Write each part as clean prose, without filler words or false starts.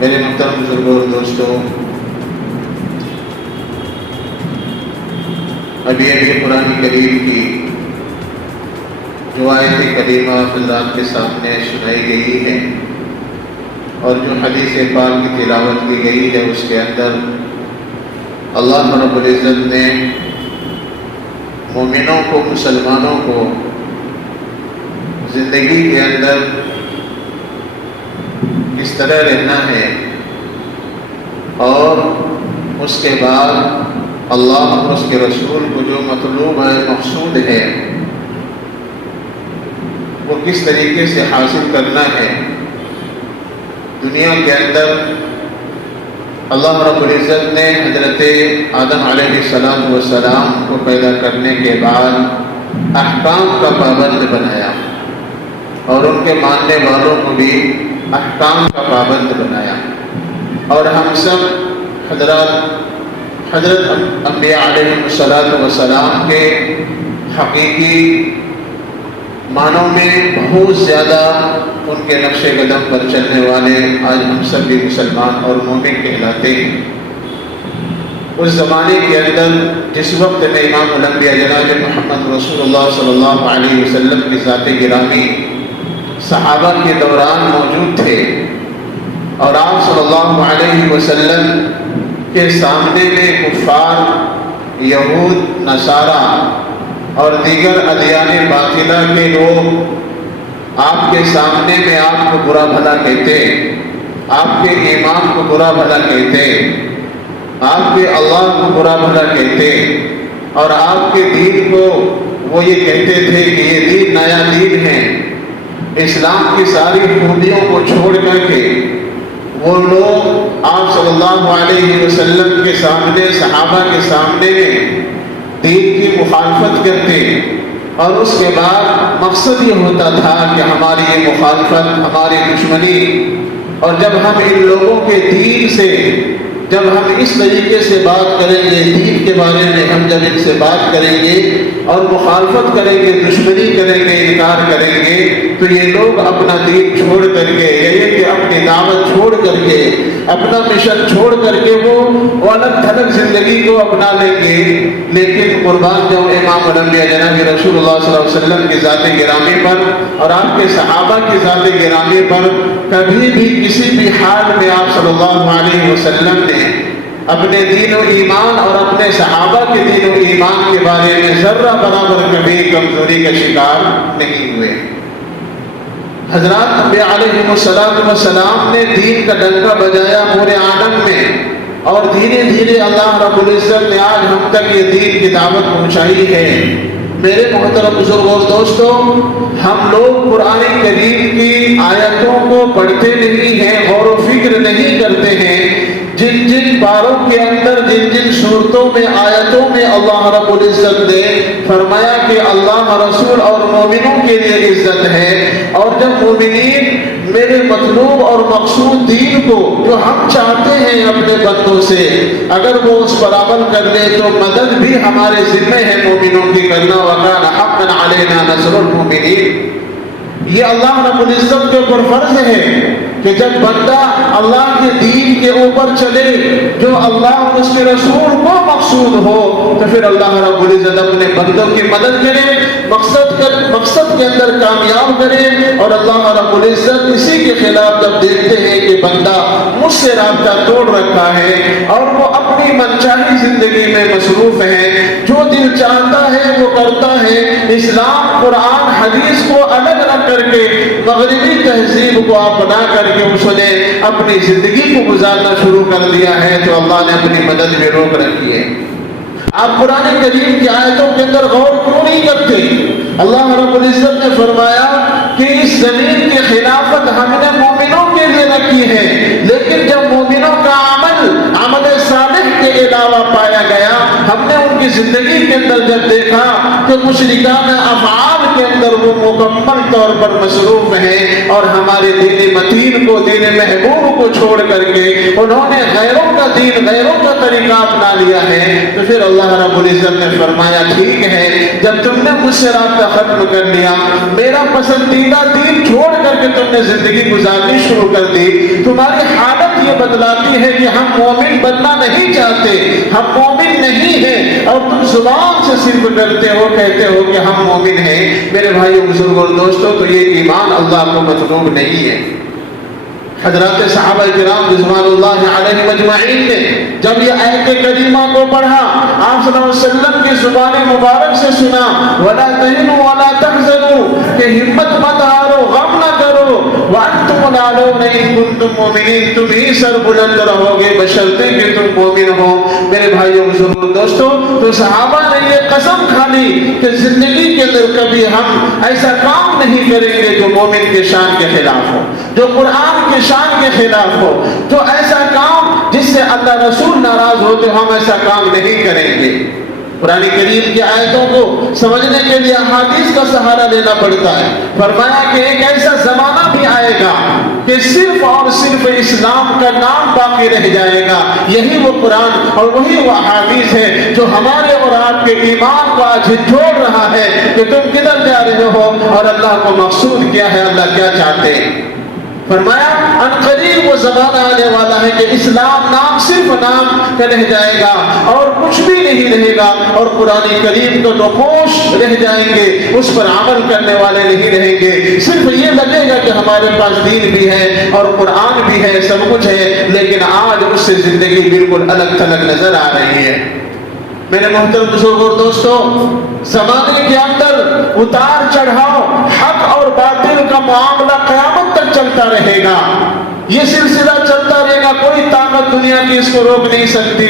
میرے محترم بزرگوں اور دوستوں، ابھی قرآن کریم کی جو آیت کریمہ حضرات کے سامنے سنائی گئی ہے اور جو حدیث پاک کی تلاوت کی گئی ہے، اس کے اندر اللہ رب العزت نے مومنوں کو، مسلمانوں کو زندگی کے اندر کس طرح رہنا ہے اور اس کے بعد اللہ اور اس کے رسول کو جو مطلوب ہے، مقصود ہے، وہ کس طریقے سے حاصل کرنا ہے۔ دنیا کے اندر اللہ رب العزت نے حضرت آدم علیہ السلام کو پیدا کرنے کے بعد احکام کا پابند بنایا اور ان کے ماننے والوں کو بھی احکام کا پابند بنایا، اور ہم سب حضرت انبیاء علیہ السلام کے حقیقی معنوں میں بہت زیادہ ان کے نقش قدم پر چلنے والے آج ہم سب بھی مسلمان اور مومن کہلاتے ہیں۔ اس زمانے کے اندر جس وقت میں امام الانبیاء جناب محمد رسول اللہ صلی اللہ علیہ وسلم کی ذات گرامی صحابہ کے دوران موجود تھے، اور آپ صلی اللہ علیہ وسلم کے سامنے میں کفار، یہود، نصارہ اور دیگر ادیان باطلہ کے لوگ آپ کے سامنے میں آپ کو برا بھلا کہتے، آپ کے ایمان کو برا بھلا کہتے، آپ کے اللہ کو برا بھلا کہتے، اور آپ کے دین کو وہ یہ کہتے تھے کہ یہ دین نیا دین ہے۔ اسلام کی ساری خوبیوں کو چھوڑ کر کے وہ لوگ آپ صلی اللہ علیہ وسلم کے سامنے، صحابہ کے سامنے میں دین کی مخالفت کرتے، اور اس کے بعد مقصد یہ ہوتا تھا کہ ہماری یہ مخالفت، ہماری دشمنی، اور جب ہم ان لوگوں کے دین سے، جب ہم اس طریقے سے بات کریں گے، دین کے بارے میں ہم جب ان سے بات کریں گے اور مخالفت کریں گے، دشمنی کریں گے، انکار کریں گے، تو یہ لوگ اپنا دین چھوڑ کر کے، یعنی کہ اپنی دعوت چھوڑ کر کے، اپنا مشن چھوڑ کر کے وہ الگ تھلگ زندگی کو اپنا لیں گے۔ لیکن قربان جو امام الانبیاء جناب رسول اللہ صلی اللہ علیہ وسلم کی ذات گرامی پر اور آپ کے صحابہ کی ذات گرامی پر کبھی بھی کسی بھی حال میں آپ صلی اللہ علیہ وسلم نے اپنے دین و ایمان اور اپنے صحابہ کے دین و ایمان کے بارے میں ذرہ برابر کبھی کمزوری کا شکار نہیں ہوئے۔ حضرات انبیاء علیہ السلام نے دین کا ڈنکا بجایا پورے عالم میں، اور دھیرے دھیرے اللہ رب العزت نے آج ہم تک یہ دین کی دعوت پہنچائی ہے۔ میرے محترم بزرگوں اور دوستوں، ہم لوگ قرآن کریم کی آیتوں کو پڑھتے نہیں ہیں، غور و فکر نہیں کرتے ہیں۔ جن جن پاروں کے اندر، جن جن صورتوں میں، آیتوں میں اللہ رب العزت نے فرمایا کہ اللہ رسول اور مومنوں کے لیے عزت ہے، اور جب مومنین میرے مطلوب اور مقصود دین کو جو ہم چاہتے ہیں اپنے بندوں سے، اگر وہ اس پر عمل کر لے تو مدد بھی ہمارے ذمہ ہے مومنوں کی کرنا۔ وَكَانَ حَقًّا عَلَيْنَا نَصْرُ الْمُؤْمِنِينَ، یہ اللہ رب العزت کے اوپر فرض ہے کہ جب بندہ اللہ کے دین کے اوپر چلے، جو اللہ اور اس کے رسول کو مقصود ہو، تو پھر اللہ رب العزت اپنے بندوں کی مدد کرے، مقصد کے اندر کامیاب کرے۔ اور اللہ رب العزت اسی کے خلاف جب دیکھتے ہیں کہ بندہ مجھ سے رابطہ توڑ رکھا ہے اور وہ اپنی منچاہی زندگی میں مصروف ہے، جو دل چاہتا ہے وہ کرتا ہے، اسلام، قرآن، حدیث کو الگ نہ کر کے مغربی تہذیب کو اپنا کر کے اس نے اپنی زندگی کو گزارنا شروع کر دیا ہے، تو اللہ نے اپنی مدد میں روک رکھی ہے۔ آپ قرآن کریم کی آیتوں کے اندر غور کیوں نہیں کرتے؟ اللہ رب العزت نے فرمایا کہ اس زمین کی خلافت ہم نے مومنوں کے لیے رکھی ہے، لیکن جب مومنوں کا عمل صالح کے علاوہ پایا گیا، ہم نے ان کی زندگی کے اندر جب دیکھا کہ مشرکان افعال کے اندر وہ مکمل طور پر مصروف ہیں، اور ہمارے دین متین کو، دین محبوب کو چھوڑ کر کے انہوں نے غیروں کا دین، غیروں کا طریقہ اپنا لیا ہے، تو پھر اللہ رب العزت نے فرمایا ٹھیک ہے، جب تم نے مجھ سے رابطہ ختم کر لیا، میرا پسندیدہ دین چھوڑ کر کے تم نے زندگی گزارنی شروع کر دی، تمہاری حالت یہ بتلاتی ہے کہ ہم مومن بننا نہیں چاہتے، ہم مومن نہیں ہیں، اور تم زبان سے صرف ڈرتے ہو، کہتے ہو کہ ہم مومن ہیں۔ میرے بھائیو، بزرگوں اور دوستوں، تو یہ ایمان اللہ کو مطلوب نہیں ہے۔ حضرات صحابہ کرام رضوان اللہ علیہ مجمعین نے جب یہ آیت کریمہ کو پڑھا، آپ صلی اللہ علیہ وسلم کی زبان مبارک سے سنا، وَلَا تَهِنُوا وَلَا تَحْزَنُوا، کہ ہمت مت ہارو، غم نہ کرو، وَأَنْتُمُ الْأَعْلَوْنَ إِن كُنتُم مُؤْمِنِينَ، تم ہی سر بلند رہو گے بشرطے کہ تم مومن ہو۔ میرے بھائیوں بزرگوں دوستوں، تو صحابہ نے یہ قسم کھا لی کہ زندگی کے اندر کبھی ہم ایسا کام نہیں کریں گے جو مومن کے شان کے خلاف ہو، جو قرآن کے شان کے خلاف ہو، جو ایسا کام جس سے اللہ رسول ناراض ہو، تو ہم ایسا کام نہیں کریں گے۔ قرآن کریم کی آیتوں کو سمجھنے کے لیے احادیث کا سہارا لینا پڑتا ہے۔ فرمایا کہ ایک ایسا زمانہ بھی آئے گا کہ صرف اور صرف اسلام کا نام باقی رہ جائے گا۔ یہی وہ قرآن اور وہی وہ احادیث ہے جو ہمارے اور آپ کے ایمان کو آج جھنجھوڑ رہا ہے کہ تم کدھر جا رہے ہو اور اللہ کو مقصود کیا ہے، اللہ کیا چاہتے ہیں۔ فرمایا ان قریب وہ زمانہ آنے والا ہے کہ اسلام نام صرف نام کا رہ جائے گا اور کچھ بھی نہیں رہے گا، اور قرآن کریم تو نقوش رہ جائیں گے، اس پر عمل کرنے والے نہیں رہیں گے۔ صرف یہ لگے گا کہ ہمارے پاس دین بھی ہے اور قرآن بھی ہے، سب کچھ ہے، لیکن آج اس سے زندگی بالکل الگ تھلگ نظر آ رہی ہے۔ میرے محترم بزرگوں اور دوستوں، زمانے کے اندر اتار چڑھاؤ، حق اور باطل کا معاملہ قیامت تک چلتا رہے گا۔ یہ سلسلہ چلتا رہے گا، کوئی طاقت دنیا کی اس کو روک نہیں سکتی،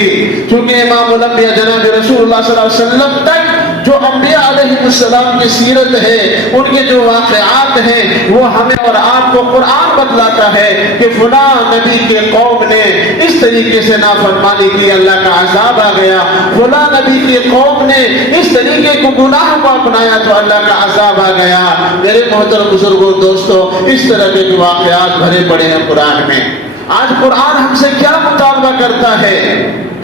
کیونکہ امام الانبیاء جناب رسول اللہ صلی اللہ علیہ وسلم تک جو انبیاء علیہ السلام کی سیرت ہے، ان کے جو واقعات ہیں، وہ ہمیں اور آپ کو قرآن بتلاتا ہے کہ فلاں نبی کے قوم نے اس طریقے سے نافرمانی کی، اللہ کا عذاب آ گیا، فلاں نبی کی قوم نے اس طریقے کو گناہ کو اپنایا تو اللہ کا عذاب آ گیا۔ میرے محترم بزرگوں دوستوں، اس طرح کے واقعات بھرے پڑے ہیں قرآن میں۔ آج قرآن ہم سے کیا مطالبہ کرتا ہے؟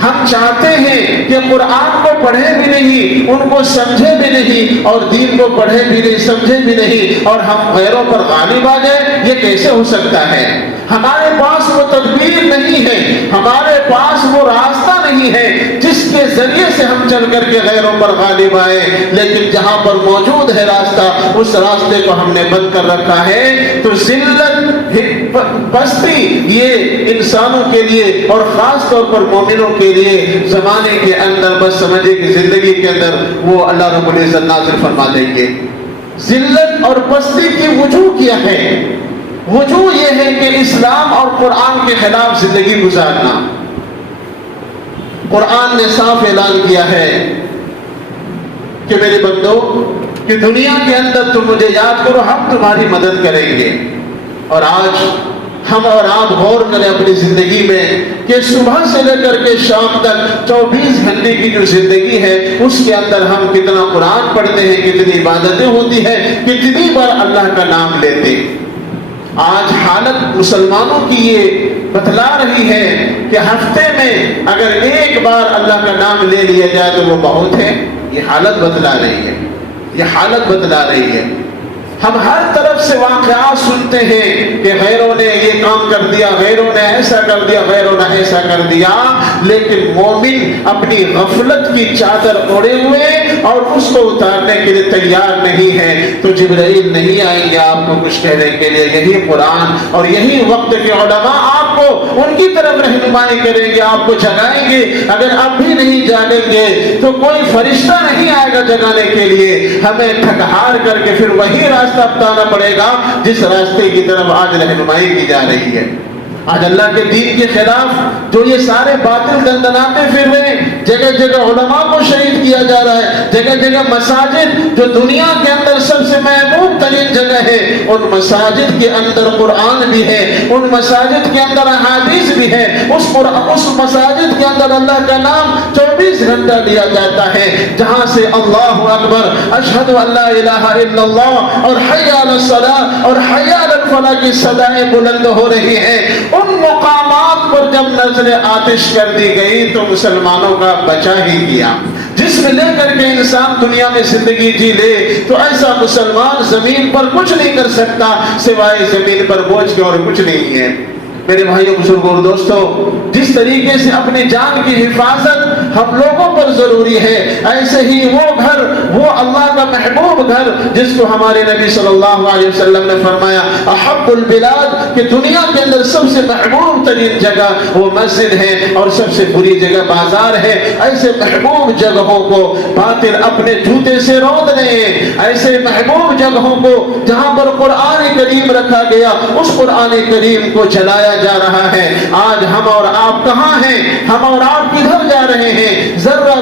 ہم چاہتے ہیں کہ قرآن کو پڑھے بھی نہیں، ان کو سمجھے بھی نہیں، اور دین کو پڑھے بھی نہیں، سمجھے بھی نہیں، اور ہم غیروں پر غالب آ جائیں۔ یہ کیسے ہو سکتا ہے؟ ہمارے پاس وہ تدبیر نہیں ہے، ہمارے پاس وہ راستہ نہیں ہے جس کے ذریعے سے ہم چل کر کے غیروں پر غالب آئے، لیکن جہاں پر موجود ہے راستہ، اس راستے کو ہم نے بند کر رکھا ہے۔ تو ذلت، پستی، یہ انسانوں کے لیے اور خاص طور پر مومنوں کے لیے زمانے کے اندر بس سمجھے کہ زندگی کے اندر وہ اللہ رب العزت نازل فرما دیں گے۔ ذلت اور پستی کی وجوہ کیا ہے؟ وجوہ یہ ہے کہ اسلام اور قرآن کے خلاف زندگی گزارنا۔ قرآن نے صاف اعلان کیا ہے کہ میرے بندو، کہ دنیا کے اندر تم مجھے یاد کرو، ہم تمہاری مدد کریں گے۔ اور آج ہم اور آپ غور کریں اپنی زندگی میں کہ صبح سے لے کر کے شام تک 24 گھنٹے کی جو زندگی ہے، اس کے اندر ہم کتنا قرآن پڑھتے ہیں، کتنی عبادتیں ہوتی ہیں، کتنی بار اللہ کا نام لیتے ہیں۔ آج حالت مسلمانوں کی یہ بتلا رہی ہے کہ ہفتے میں اگر ایک بار اللہ کا نام لے لیا جائے تو وہ بہت ہے۔ یہ حالت بتلا رہی ہے، یہ حالت بتلا رہی ہے۔ ہم ہر طرف سے واقعات سنتے ہیں کہ غیروں نے یہ کام کر دیا، غیروں نے ایسا کر دیا، غیروں نے ایسا کر دیا، لیکن مومن اپنی غفلت کی چادر اوڑے ہوئے اور اس کو اتارنے کے لیے تیار نہیں ہے۔ تو جبرائیل نہیں آئیں گے آپ کو کچھ کہنے کے لیے، یہی قرآن اور یہی وقت کے علماء آپ کو ان کی طرف رہنمائی کریں گے، آپ کو جگائیں گے۔ اگر اب بھی نہیں جاگیں گے تو کوئی فرشتہ نہیں آئے گا جگانے کے لیے، ہمیں تھک ہار کر کے پھر وہی راستہ اپنانا پڑے گا جس راستے کی طرف آج رہنمائی کی جا رہی ہے۔ آج اللہ کے دین کے خلاف جو یہ سارے باطل دندناتے پھر رہے ہیں، جگہ جگہ علماء کو شہید کیا جا رہا ہے، جگہ جگہ مساجد جو دنیا کے اندر سب سے محبوب ترین جگہ ہے، ان مساجد کے اندر قرآن بھی ہے، ان مساجد کے اندر احادیث بھی ہے، اس مساجد کے اندر اللہ کا نام 24 گھنٹہ لیا جاتا ہے، جہاں سے اللہ اکبر، اشہد ان لا الہ الا اللہ اور حی علی الصلاۃ اور حی علی الفلاح کی صدائیں بلند ہو رہی ہیں۔ ان مقامات پر جب نظر آتش کر دی گئی تو مسلمانوں کا بچا ہی کیا۔ جسم لے کر کے انسان دنیا میں زندگی جی لے تو ایسا مسلمان زمین پر کچھ نہیں کر سکتا سوائے زمین پر بوجھ کے، اور کچھ نہیں ہے۔ میرے بھائیوں بزرگوں اور دوستوں، جس طریقے سے اپنی جان کی حفاظت ہم لوگوں پر ضروری ہے، ایسے ہی وہ گھر، وہ اللہ کا محبوب گھر جس کو ہمارے نبی صلی اللہ علیہ وسلم نے فرمایا احب البلاد، کہ دنیا کے اندر سب سے محبوب ترین جگہ وہ مسجد ہے اور سب سے بری جگہ بازار ہے۔ ایسے محبوب جگہوں کو باطل اپنے جوتے سے رود رہے ہیں، ایسے محبوب جگہوں کو جہاں پر قرآن کریم رکھا گیا اس قرآن کریم کو جلایا جا رہا ہے۔ آج ہم اور آپ کہاں ہیں؟ ہم اور آپ کدھر جا رہے ہیں؟ ذرہ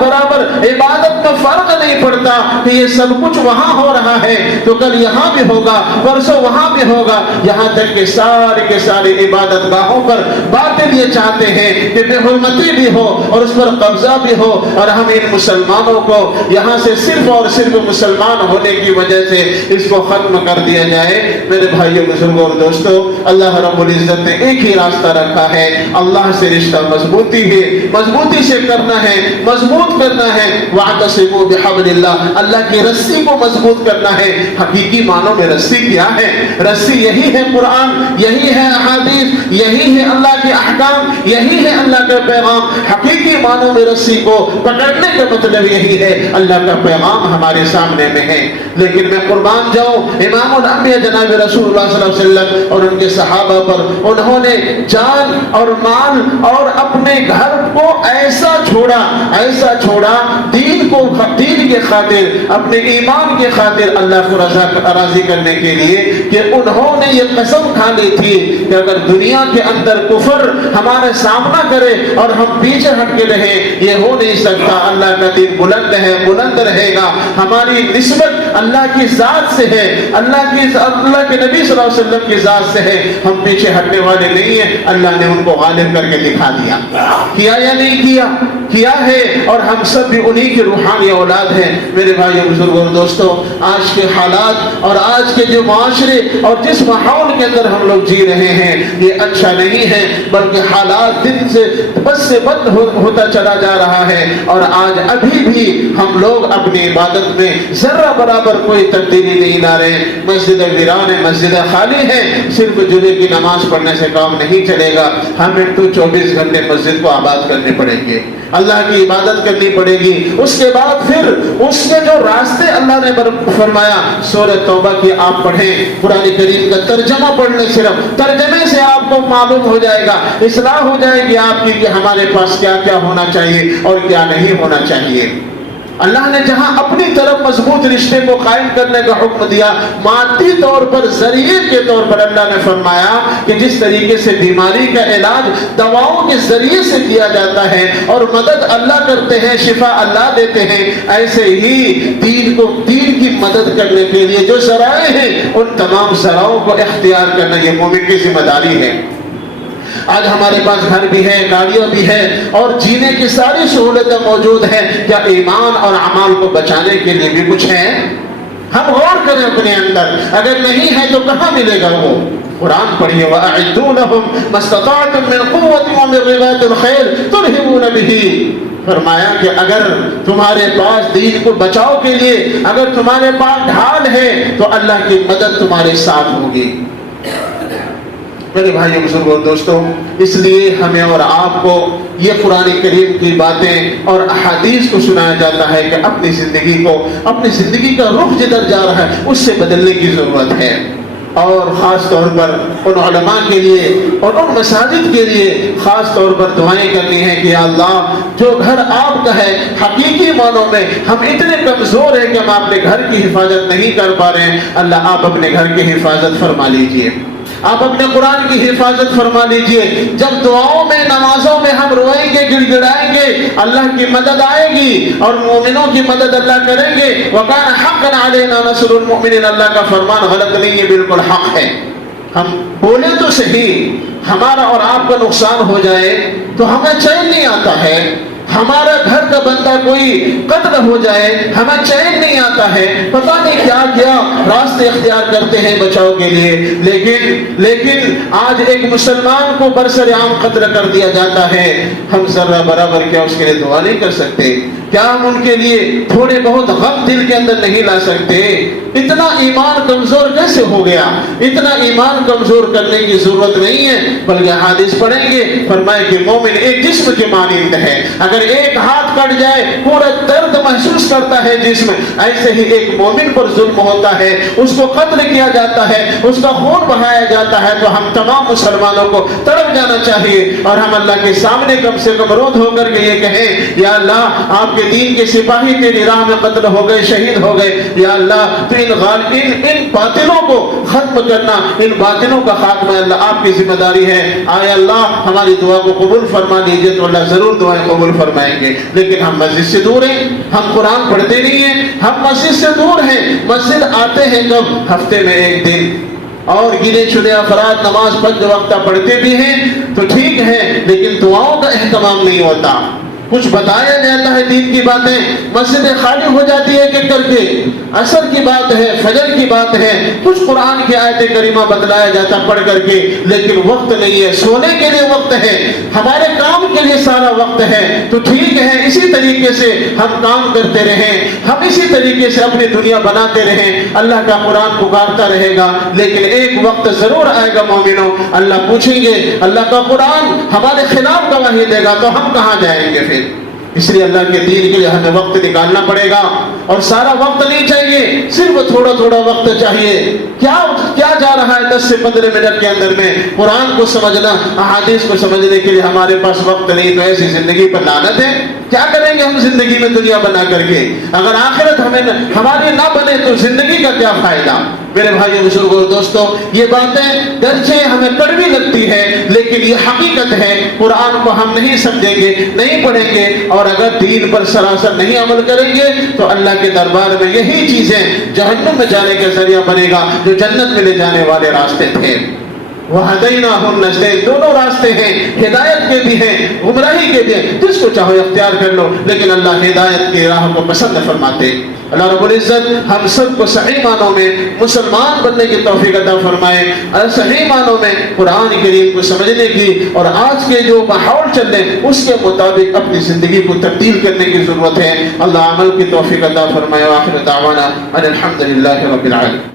برابر عبادت کا فرق نہیں پڑتا کہ یہ سب کچھ وہاں ہو رہا ہے تو کل یہاں بھی ہوگا، پرسوں وہاں بھی ہوگا، یہاں تک کہ سارے کے سارے عبادت گاہوں پر باطل یہ چاہتے ہیں کہ بے حرمتی بھی ہو اور اس پر قبضہ بھی ہو، اور ہم ان مسلمانوں کو یہاں سے صرف اور صرف مسلمان ہونے کی وجہ سے اس کو ختم کر دیا جائے۔ میرے بھائیوں بزرگوں اور دوستوں، اللہ رب العزت نے ایک ہی راستہ رکھا ہے، اللہ سے رشتہ مضبوطی سے کرنا ہے، مضبوط کرنا ہے۔ وَاعْتَصِمُوا بِحَبْلِ اللَّهِ، اللہ کی رسی کو مضبوط کرنا ہے۔ حقیقی معنوں میں رسی کیا ہے؟ رسی یہی ہے قرآن، یہی ہے احادیث، یہی ہے اللہ کے احکام، یہی ہے اللہ کا پیغام۔ حقیقی معنوں میں رسی کو پکڑنے کا مطلب یہی ہے، اللہ کا پیغام ہمارے سامنے میں ہے۔ لیکن میں قربان جاؤں امام الانبیاء جناب رسول اللہ صلی اللہ علیہ وسلم اور ان کے صحابہ پر، انہوں نے جان اور مال اور اپنے گھر کو ایسا چھوڑا دین کے خاطر، اپنے ایمان کے خاطر، اللہ کو راضی کرنے کے لیے، کہ انہوں نے یہ قسم کھا لی تھی کہ اگر دنیا کے اندر کفر ہمارے سامنا کرے اور ہم پیچھے ہٹ کے رہے، یہ ہو نہیں سکتا۔ اللہ کا دین بلند ہے، بلند رہے گا، ہماری نسبت اللہ کی ذات سے ہے، اللہ کے نبی صلی اللہ علیہ وسلم کی ذات سے ہے، ہم پیچھے ہٹنے والے نہیں ہیں۔ اللہ نے ان کو غالب کر کے دکھا دیا، کیا یا نہیں کیا؟ کیا ہے، اور ہم سب بھی انہی کی روحانی اولاد ہیں۔ میرے بھائیوں بزرگوں اور دوستوں، آج کے حالات اور آج کے جو معاشرے اور جس ماحول کے اندر ہم لوگ جی رہے ہیں یہ اچھا نہیں ہے، بلکہ حالات دن سے بد ہوتا چلا جا رہا ہے، اور آج ابھی بھی ہم لوگ اپنی عبادت میں ذرہ برابر کوئی تبدیلی نہیں لا رہے۔ مسجد ویران ہے، مسجد خالی ہے، صرف جمعے کی نماز پڑھنے سے کام نہیں چلے گا، ہمیں تو 24 گھنٹے مسجد کو آباد کرنے پڑیں گے، اللہ کی عبادت کرنی پڑے گی۔ اس کے بعد پھر اس کے جو راستے اللہ نے فرمایا، سورہ توبہ کی آپ پڑھیں، قرآن کریم کا ترجمہ پڑھنے، صرف ترجمے سے آپ کو معلوم ہو جائے گا، اصلاح ہو جائے گی آپ کی کہ ہمارے پاس کیا کیا ہونا چاہیے اور کیا نہیں ہونا چاہیے۔ اللہ نے جہاں اپنی طرف مضبوط رشتے کو قائم کرنے کا حکم دیا، مادی طور پر، ذریعے کے طور پر اللہ نے فرمایا کہ جس طریقے سے بیماری کا علاج دواؤں کے ذریعے سے کیا جاتا ہے اور مدد اللہ کرتے ہیں، شفا اللہ دیتے ہیں، ایسے ہی دین کی مدد کرنے کے لیے جو ذرائع ہیں ان تمام ذرائعوں کو اختیار کرنا یہ مومن کی ذمہ داری ہے۔ آج ہمارے پاس گھر بھی ہے، گاڑیاں بھی ہے اور جینے کی ساری سہولتیں موجود ہیں، کیا ایمان اور اعمال کو بچانے کے لیے بھی کچھ ہے؟ ہم غور کریں اپنے اندر، اگر نہیں ہے تو کہاں ملے گا وہ؟ قرآن پڑھیے، وَأَعِدُّوا لَهُم مَا اسْتَطَعْتُم مِّن قُوَّةٍ وَمِن رِّبَاطِ الْخَيْلِ تُرْهِبُونَ بِهِ۔ فرمایا کہ اگر تمہارے پاس دین کو بچاؤ کے لیے اگر تمہارے پاس ڈھال ہے تو اللہ کی مدد تمہارے ساتھ ہوگی۔ میرے بھائیوں بزرگوں اور دوستوں، اس لیے ہمیں اور آپ کو یہ قرآن کریم کی باتیں اور احادیث کو سنایا جاتا ہے کہ اپنی زندگی کا رخ جدھر جا رہا ہے اس سے بدلنے کی ضرورت ہے، اور خاص طور پر ان علماء کے لیے اور ان مساجد کے لیے خاص طور پر دعائیں کرنی ہے کہ یا اللہ، جو گھر آپ کا ہے حقیقی معنوں میں ہم اتنے کمزور ہیں کہ ہم اپنے گھر کی حفاظت نہیں کر پا رہے ہیں، اللہ آپ اپنے گھر کی حفاظت فرما لیجئے، آپ اپنے قرآن کی حفاظت فرما لیجئے۔ جب دعاؤں میں، نمازوں میں ہم روئیں گے، گڑ گڑائیں گے، اللہ کی مدد آئے گی اور مومنوں کی مدد اللہ کریں گے۔ وَكَانَ حَقًّا عَلَيْنَا نَصْرُ الْمُؤْمِنِينَ، اللہ کا فرمان غلط نہیں ہے، بالکل حق ہے۔ ہم بولے تو صحیح، ہمارا اور آپ کا نقصان ہو جائے تو ہمیں چین نہیں آتا ہے، ہمارا گھر کا بندہ کوئی قتل ہو جائے ہمیں چین نہیں آتا ہے، پتہ نہیں کیا کیا راستے اختیار کرتے ہیں بچاؤ کے لیے، لیکن آج ایک مسلمان کو برسر عام قتل کر دیا جاتا ہے، ہم ذرہ برابر کیا اس کے لیے دعا نہیں کر سکتے؟ کیا ہم ان کے لیے تھوڑے بہت غم دل کے اندر نہیں لا سکتے؟ اتنا ایمان کمزور کیسے ہو گیا؟ اتنا ایمان کمزور کرنے کی ضرورت نہیں ہے، بلکہ حدیث پڑھیں گے فرمائے کہ مومن ایک جسم کے مانند ہے، اگر ایک ہاتھ کٹ جائے پورا درد محسوس کرتا ہے جسم، ایسے ہی ایک مومن پر ظلم ہوتا ہے، اس کو قتل کیا جاتا ہے، اس کا خون بہایا جاتا ہے، تو ہم تمام مسلمانوں کو تڑپ جانا چاہیے اور ہم اللہ کے سامنے کم سے کم روز ہو کر کے یہ کہیں یا اللہ آپ کے دین کے سپاہی تیری راہ میں قتل ہو گئے، شہید ہو گئے، یا اللہ تو ان باطلوں کو ختم کرنا، ان باطلوں کا خاتمہ اللہ آپ کی ذمہ داری ہے، آئے اللہ ہماری دعا کو قبول فرما دیجئے، تو اللہ ضرور دعائیں قبول فرمائیں گے۔ لیکن ہم مسجد سے دور ہیں، ہم قرآن پڑھتے نہیں ہیں، ہم مسجد سے دور ہیں، مسجد آتے ہیں کب؟ ہفتے میں ایک دن، اور گنے چنے افراد نماز 5 وقتہ پڑھتے بھی ہیں تو ٹھیک ہے، لیکن دعاؤں کا اہتمام نہیں ہوتا، کچھ بتایا جاتا ہے دین کی باتیں، مسجدیں خالی ہو جاتی ہے کہ کر کے عصر کی بات ہے، فجر کی بات ہے، کچھ قرآن کی آیت کریمہ بتلایا جاتا پڑھ کر کے، لیکن وقت نہیں ہے، سونے کے لیے وقت ہے، ہمارے کام کے لیے سارا وقت ہے، تو ٹھیک ہے اسی طریقے سے ہم کام کرتے رہیں، ہم اسی طریقے سے اپنی دنیا بناتے رہیں، اللہ کا قرآن پکارتا رہے گا، لیکن ایک وقت ضرور آئے گا مومنوں، اللہ پوچھیں گے، اللہ کا قرآن ہمارے خلاف گواہی دے گا تو ہم کہاں جائیں گے پھر؟ اس لیے اللہ کے دین کے لیے ہمیں وقت نکالنا پڑے گا، اور سارا وقت نہیں چاہیے، صرف تھوڑا تھوڑا وقت چاہیے۔ کیا جا رہا ہے 10 سے 15 منٹ کے اندر میں؟ قرآن کو سمجھنا، احادیث کو سمجھنے کے لیے ہمارے پاس وقت نہیں، تو ایسی زندگی پر لعنت ہے۔ کیا کریں گے ہم زندگی میں دنیا بنا کر کے؟ اگر آخرت ہماری نہ بنے تو زندگی کا کیا فائدہ؟ میرے بھائی بزرگوں دوستوں، یہ باتیں گرچہ ہمیں کڑوی لگتی ہے لیکن یہ حقیقت ہے، قرآن کو ہم نہیں سمجھیں گے، نہیں پڑھیں گے، اور اگر دین پر سراسر نہیں عمل کریں گے تو اللہ کے دربار میں یہی چیزیں جہنم میں جانے کا ذریعہ بنے گا جو جنت میں لے جانے والے راستے تھے۔ وَهَدَيْنَاهُ النَّجْدَيْنِ، دونوں راستے ہیں، ہدایت کے بھی ہیں، گمراہی کے بھی ہیں، جس کو چاہو اختیار کر لو، لیکن اللہ ہدایت کی راہ کو پسند فرماتے۔ اللہ رب العزت ہم سب کو صحیح معنوں میں مسلمان بننے کی توفیق عطا فرمائے، اور صحیح معنوں میں قرآن کریم کو سمجھنے کی اور آج کے جو ماحول چل رہے ہیں اس کے مطابق اپنی زندگی کو تبدیل کرنے کی ضرورت ہے۔ اللہ عمل کی توفیق عطا فرمائے۔ وآخر دعوانا ان الحمد للہ رب العالمین۔